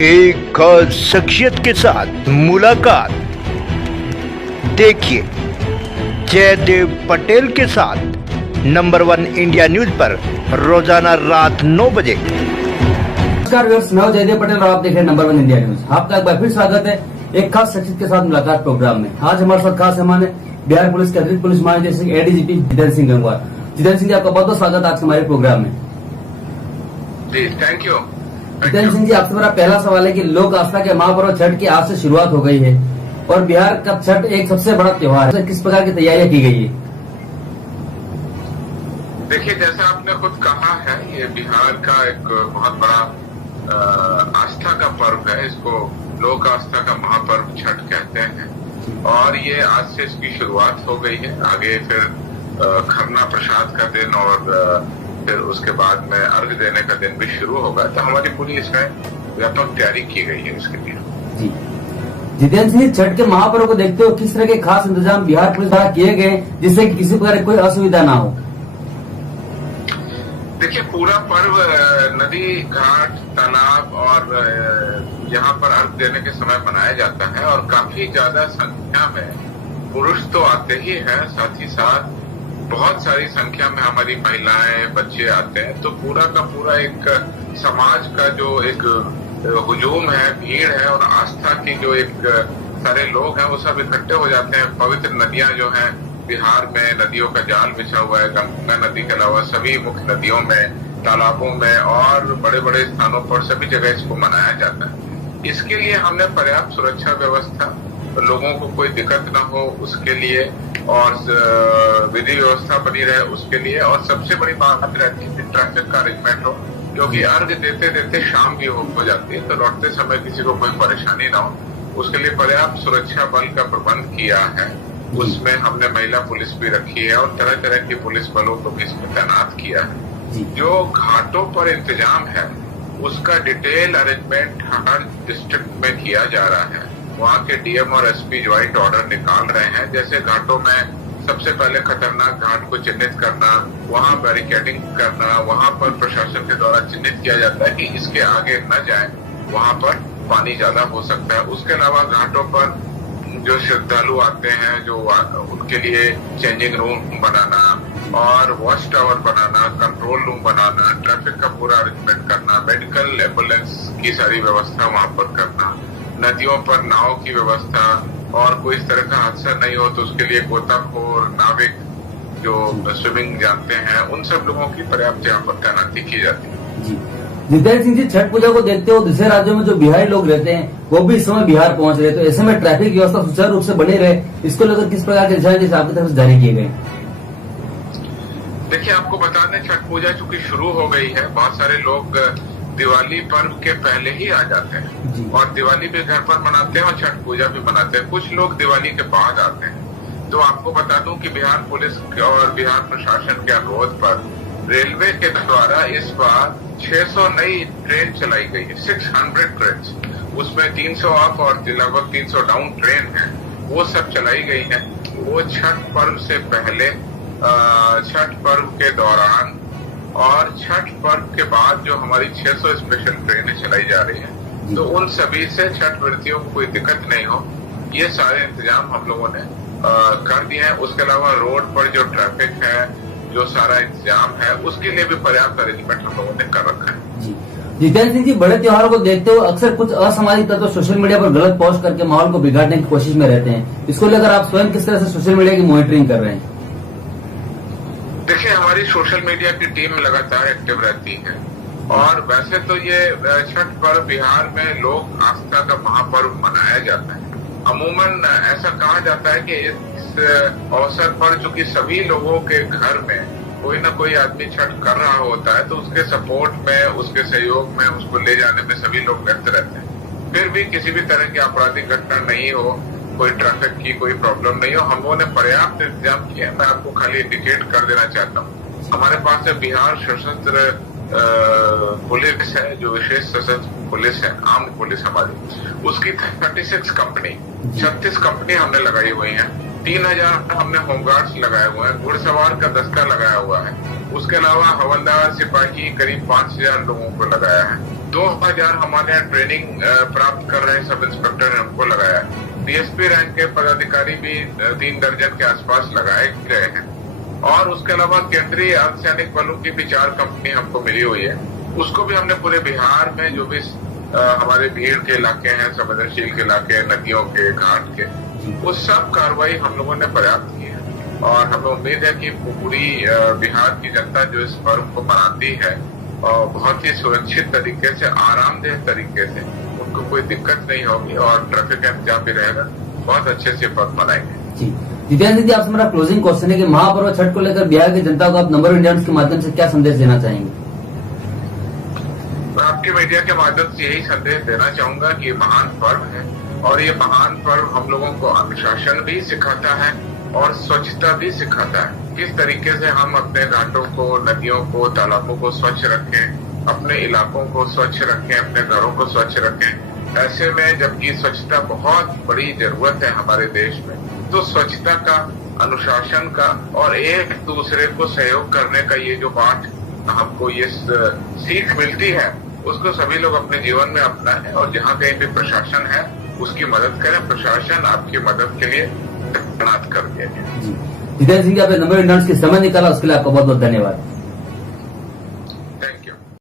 एक खास शख्सियत के साथ मुलाकात। देखिए जयदेव पटेल के साथ नंबर 1 इंडिया न्यूज पर रोजाना रात 9 बजे। नमस्कार व्यूअर्स, मैं जयदेव पटेल और आप देख रहे हैं नंबर 1 इंडिया न्यूज। आपका एक बार फिर स्वागत है एक खास शख्सियत के साथ मुलाकात प्रोग्राम में। आज हमारे साथ खास मेहमान है बिहार पुलिस के अतिरिक्त पुलिस महानिदेशक एडीजीपी जितेंद्र सिंह गंगवार। जितेंद्र सिंह जी, आपका बहुत बहुत स्वागत है आज हमारे प्रोग्राम में। जी थैंक यू। जितेंद्र सिंह जी, आपसे मेरा पहला सवाल है कि लोक आस्था के महापर्व छठ की आज से शुरुआत हो गई है और बिहार का छठ एक सबसे बड़ा त्योहार है। किस प्रकार की तैयारियां की गई है? देखिए, जैसा आपने खुद कहा है, ये बिहार का एक बहुत बड़ा आस्था का पर्व है। इसको लोक आस्था का महापर्व छठ कहते हैं और ये आज से इसकी शुरुआत हो गई है। आगे फिर खरना प्रसाद का दिन और फिर उसके बाद में अर्घ देने का दिन भी शुरू होगा। तो हमारी पूरी इसमें व्यापक तैयारी की गई है इसके लिए। जी जितेंद्र सिंह, छठ के महापर्व को देखते हो किस तरह के खास इंतजाम बिहार पुलिस द्वारा किए गए जिससे कि किसी प्रकार की कोई असुविधा ना हो? देखिए, पूरा पर्व नदी घाट तालाब और यहाँ पर अर्घ देने के समय मनाया जाता है और काफी ज्यादा संख्या में पुरुष तो आते ही हैं, साथ ही साथ बहुत सारी संख्या में हमारी महिलाएं बच्चे आते हैं। तो पूरा का पूरा एक समाज का जो एक हुजूम है, भीड़ है और आस्था की जो एक सारे लोग हैं वो सब इकट्ठे हो जाते हैं। पवित्र नदियां जो हैं बिहार में, नदियों का जाल बिछा हुआ है। गंगा नदी के अलावा सभी मुख्य नदियों में, तालाबों में और बड़े बड़े स्थानों पर सभी जगह इसको मनाया जाता है। इसके लिए हमने पर्याप्त सुरक्षा व्यवस्था, लोगों को कोई दिक्कत न हो उसके लिए और विधि व्यवस्था बनी रहे उसके लिए, और सबसे बड़ी बात रहती है कि ट्रैफिक का अरेंजमेंट हो, क्योंकि अर्घ देते देते शाम भी हो जाती है। तो लौटते समय किसी को कोई परेशानी ना हो उसके लिए पर्याप्त सुरक्षा बल का प्रबंध किया है। उसमें हमने महिला पुलिस भी रखी है और तरह तरह की पुलिस बलों को भी इसमें तैनात किया है। जो घाटों पर इंतजाम है उसका डिटेल अरेंजमेंट हर डिस्ट्रिक्ट में किया जा रहा है। वहाँ के डीएम और एसपी ज्वाइंट ऑर्डर निकाल रहे हैं। जैसे घाटों में सबसे पहले खतरनाक घाट को चिन्हित करना, वहाँ बैरिकेडिंग करना, वहाँ पर प्रशासन के द्वारा चिन्हित किया जाता है कि इसके आगे न जाए, वहाँ पर पानी ज्यादा हो सकता है। उसके अलावा घाटों पर जो श्रद्धालु आते हैं जो उनके लिए चेंजिंग रूम बनाना और वॉच टावर बनाना, कंट्रोल रूम बनाना, ट्रैफिक का पूरा अरेंजमेंट करना, मेडिकल एम्बुलेंस की सारी व्यवस्था वहाँ पर करना, नदियों पर नाव की व्यवस्था, और कोई इस तरह का हादसा नहीं हो तो उसके लिए गोताखोर, नाविक जो स्विमिंग जानते हैं, उन सब लोगों की पर्याप्त यहाँ पर तैनाती की जाती है। जितेंद्र सिंह जी, छठ पूजा को देखते हो दूसरे राज्यों में जो बिहारी लोग रहते हैं वो भी इस समय बिहार पहुंच रहे हैं, तो ऐसे में ट्रैफिक व्यवस्था सुचारू रूप से बनी रहे, इसको लेकर किस प्रकार के दिशा निर्देश आपकी तरफ से जारी किए गए? देखिए, आपको बता दें, छठ पूजा चूंकि शुरू हो गई है, बहुत सारे लोग दिवाली पर्व के पहले ही आ जाते हैं और दिवाली भी घर पर मनाते हैं और छठ पूजा भी मनाते हैं। कुछ लोग दिवाली के बाद आते हैं। तो आपको बता दूं कि बिहार पुलिस और बिहार प्रशासन के अनुरोध पर रेलवे के द्वारा इस बार 600 नई ट्रेन चलाई गई है, 600 ट्रेन। उसमें 300 अप और लगभग 300 डाउन ट्रेन है, वो सब चलाई गई है। वो छठ पर्व से पहले, छठ पर्व के दौरान और छठ पर्व के बाद जो हमारी 600 स्पेशल ट्रेनें चलाई जा रही हैं, तो उन सभी से छठ व्रतियों को कोई दिक्कत नहीं हो, ये सारे इंतजाम हम लोगों ने कर दिए हैं। उसके अलावा रोड पर जो ट्रैफिक है, जो सारा इंतजाम है, उसके लिए भी पर्याप्त अरेंजमेंट हम लोगों ने कर रखा है। जितेंद्र सिंह जी, बड़े त्योहारों को देखते हुए अक्सर कुछ असामाजिक तत्व सोशल मीडिया पर गलत पोस्ट करके माहौल को बिगाड़ने की कोशिश में रहते हैं। इसको लेकर आप स्वयं किस तरह से सोशल मीडिया की मॉनिटरिंग कर रहे हैं? देखिए, हमारी सोशल मीडिया की टीम लगातार एक्टिव रहती है और वैसे तो ये छठ पर्व बिहार में लोक आस्था का महापर्व मनाया जाता है। अमूमन ऐसा कहा जाता है कि इस अवसर पर चूंकि सभी लोगों के घर में कोई ना कोई आदमी छठ कर रहा होता है, तो उसके सपोर्ट में, उसके सहयोग में, उसको ले जाने में सभी लोग व्यस्त रहते हैं। फिर भी किसी भी तरह की आपराधिक घटना नहीं हो, कोई ट्रैफिक की कोई प्रॉब्लम नहीं हो, हम लोगों ने पर्याप्त इंतजाम किया। मैं आपको खाली इंडिकेट कर देना चाहता हूँ, हमारे पास है बिहार सशस्त्र पुलिस है, जो विशेष सशस्त्र पुलिस है, आर्म पुलिस हमारी, उसकी 36 कंपनी, 36 कंपनी हमने लगाई हुई है। 3000 हमने होमगार्ड्स लगाए हुए हैं, घुड़सवार का दस्ता लगाया हुआ है। उसके अलावा हवलदार, सिपाही करीब 5000 लोगों को लगाया है। 2000 हमारे यहाँ ट्रेनिंग प्राप्त कर रहे सब इंस्पेक्टर ने हमको लगाया। डीएसपी रैंक के पदाधिकारी भी 3 दर्जन के आसपास लगाए गए हैं। और उसके अलावा केंद्रीय अर्धसैनिक बलों की भी 4 कंपनी हमको मिली हुई है। उसको भी हमने पूरे बिहार में जो भी हमारे भीड़ के इलाके हैं, संवेदनशील के इलाके, नदियों के, घाट के, वो सब कार्रवाई हम लोगों ने पर्याप्त की है। और हमें उम्मीद है कि पूरी बिहार की जनता जो इस पर्व को मनाती है और बहुत ही सुरक्षित तरीके से, आरामदेह तरीके से, उनको कोई दिक्कत नहीं होगी और ट्रैफिक का इंतजाम भी रहेगा। बहुत अच्छे से पर्व मनाएंगे। जी जितेंद्र जी, आपसे मेरा क्लोजिंग क्वेश्चन है कि महापर्व छठ को लेकर बिहार की जनता को आप नंबर वन इंडिया न्यूज के माध्यम से क्या संदेश देना चाहेंगे? मैं आपके मीडिया के माध्यम से यही संदेश देना चाहूंगा कि ये महान पर्व है और ये महान पर्व हम लोगों को अनुशासन भी सिखाता है और स्वच्छता भी सिखाता है। किस तरीके से हम अपने घाटों को, नदियों को, तालाबों को स्वच्छ रखें, अपने इलाकों को स्वच्छ रखें, अपने घरों को स्वच्छ रखें। ऐसे में जबकि स्वच्छता बहुत बड़ी जरूरत है हमारे देश में, तो स्वच्छता का, अनुशासन का और एक दूसरे को सहयोग करने का ये जो पाठ हमको ये सीख मिलती है, उसको सभी लोग अपने जीवन में अपनाएं और जहाँ कहीं भी प्रशासन है उसकी मदद करें। प्रशासन आपकी मदद के लिए तैनात कर दिया गया। जितेंद्र सिंह, आपने नंबर वन इंडिया न्यूज के समय निकाला, उसके लिए आपका बहुत बहुत धन्यवाद।